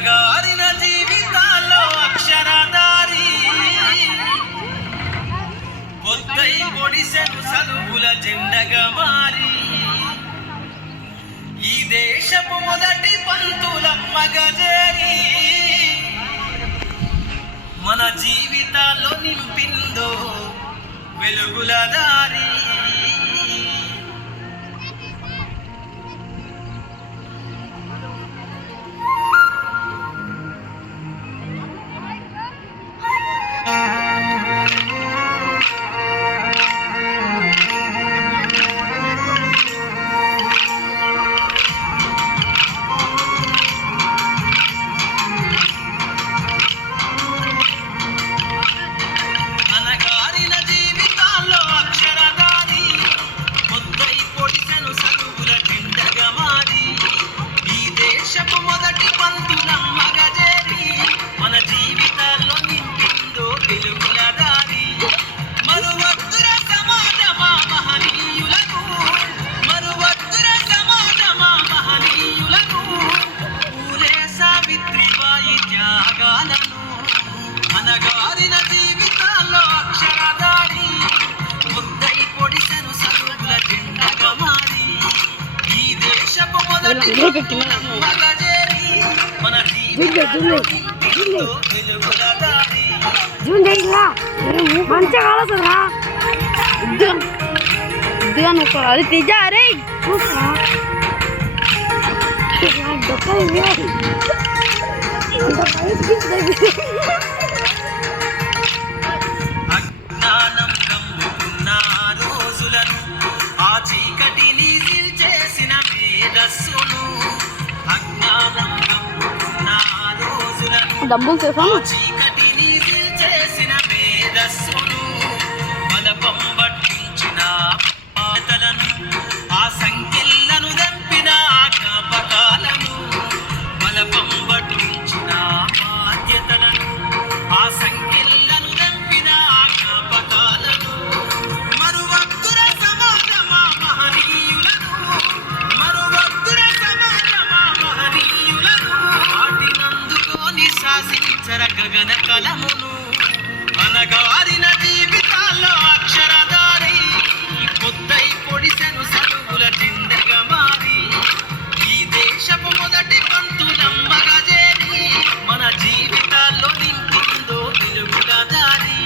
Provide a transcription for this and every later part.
అనగారిన జీవితాల్లో అక్షరధారి పొద్దై పొడిసెను చదువుల జెండగా మారి ఈ దేశపు మొదటి పంతులమ్మగా చేరి మన జీవితాల్లో నింపిందో వెలుగుల దారి. అనగారిన జీవితాల్లో అక్షరధారి ముద్దై పొడిసెను సరుగుల జెండగా మారి ఈ దేశపు మొదటి పంతులమ్మగా చేరి మన జీవితాల్లో నింపిందో వెలుగుల దారి. మంచిగా కాలసరా ఇదిగా నువ్వు అది తెజా అరే చూసా అజ్ఞానం గమ్ముకున్న రోజులను ఆ చీకటిని చేసిన మేధస్సును అజ్ఞానం గమ్ముకున్న రోజులను చీకటిని చేసిన మేధస్సును బలపం పట్టించిన పాతలను ఆ సంఖ్యలను దంపిన జ్ఞాపకాలను బలపం పట్టించిన బాధ్యతలను ఆ సంఖ్యలను దంపిన జ్ఞాపకాలను మరువద్దుర సమాజమా మహనీయులను మరువద్దుర సమాజమా మహనీయులను వాటినందుకోని శాసించర గగన కలమును అనగారిన జీవితాల్లో అక్షరధారి పొద్దై పొడిసెను చదువుల జెండగా మారి ఈ దేశపు మొదటి పంతులమ్మగా చేరి మన జీవితాల్లో నింపిందో వెలుగుల దారి.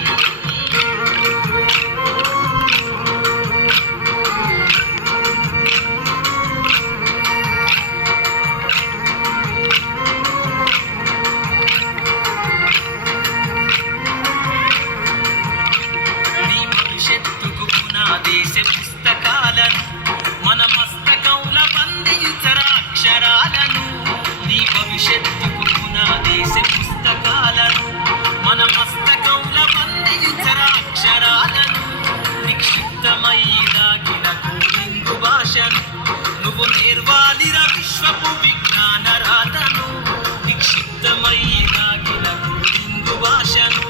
దేశ పుస్తకాలను మన మస్తకంల బంధించర అక్షరాలను నీ భవిష్యత్తుకు దేశ పుస్తకాలను మన మస్తకంల బంధించర అక్షరాలను నిక్షిప్తమై దాగిన తెలుగు భాషను నువ్వు నేర్వాలిర విశ్వపు విజ్ఞాన రాతను నిక్షిప్తమై దాగిన తెలుగు భాషను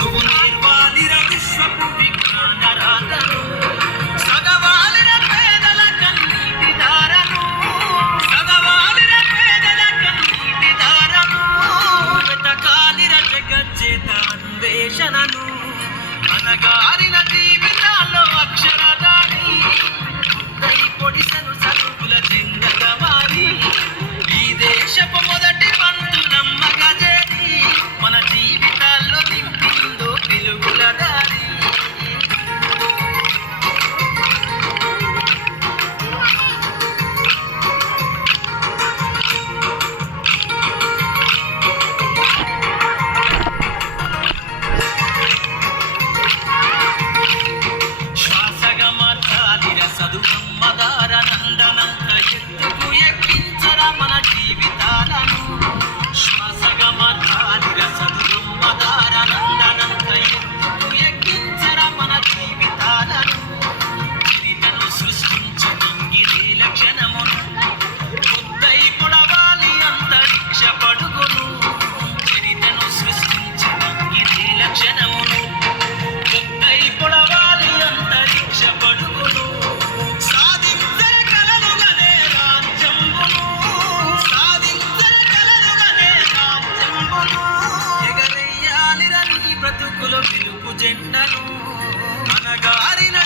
నువ్వు నేర్వాలిర విశ్వపు విజ్ఞాన రాతను సగవాలిన పేదల కన్నీటి దారను సగవాలిన పేదల కన్నీటి దారను వెతకాలిర జగజ్జేత అన్వేషణను అనగారిన జీవితాల్లో అక్షరధారి ముద్దై పొడిసెను చదువుల జెండగా మారి ఈ దేశ జెండను అనగారిన